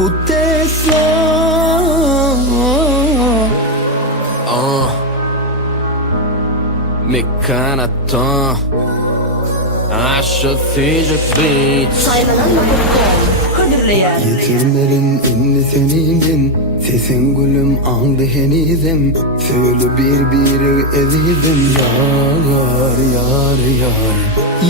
bu Tesla. Mekanaton aşıtıcı beat Yetimlerin inni seninin, sesin gülüm andı henizim. Söyle bir ezizim, yar yar yar.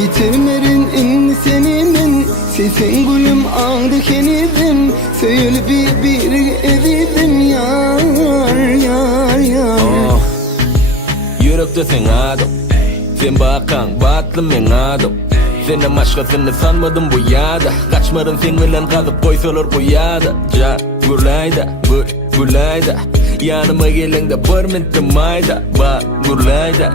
Yetimlerin inni seninin, sesin gülüm andı henizim. Söyle bir ezizim, yar yar yar. Yürekte sen adım, sen bakan batlı men adım. Senden başkasını sanmadım bu yada. Kaçmadın sen bilen kazıp koysalar bu yada. Ja gurlayda, gurlayda. Yanıma gelen de bir mintim ayda. Bak gurlayda,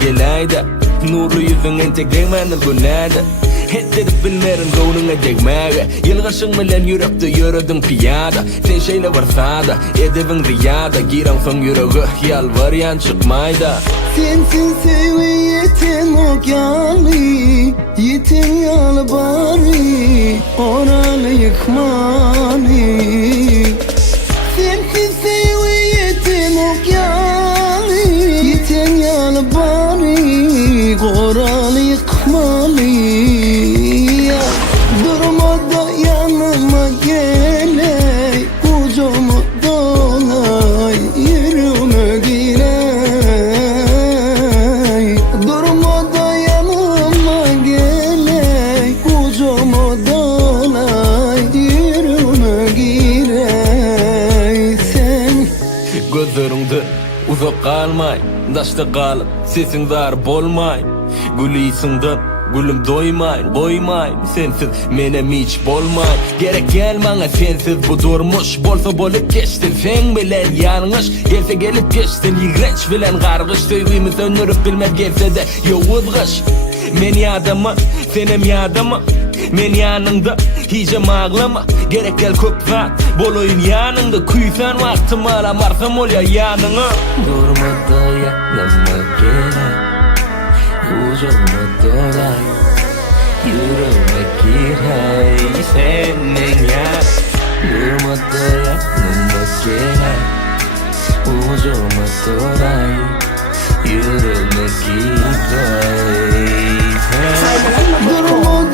gelayda. Nurlu yüzün entek değmenin bu nada. Hissedip bilmerin gonuna degmege. Yılgışın bilen yürekte yürüdün piyada. Sen şeyle varsa da edevin riyada. Giren son yüreği yalvaryan çıkmayda. Sensin sevgi yetim okyalı, yetim yalı bari, oralı yıkmalı. Sensin sevgi yetim okyalı, yetim yalı bari, oralı yıkmalı. Durma da yanıma gele, kucağıma dolay, yürüme gire. Gözlerinde uzak kalmay, daşta kalıp sesin dar bolmay. Gülüysünden gülüm doymay, koymay. Sensiz menem hiç bolmay. Gerek gelmana sensiz bu durmuş. Bolsa bolup geçtin sen bilen yanlış. Gelse gelip geçtin yigreç bilen kargış. Sevgimiz önürüp bilmem gelse de yovuzgış. Men yadama, senem yadama. Men yanında hicam ağlama. Gerek gel köp zat boloyun yanında. Kuysan vaktim alam varsam ol ya yanına. Durma da yanıma gele, kucağıma dolay, yüreğime gir hey senin ya. Durma da yanıma gele, kucağıma dolay, yüreğime gir hey. Durma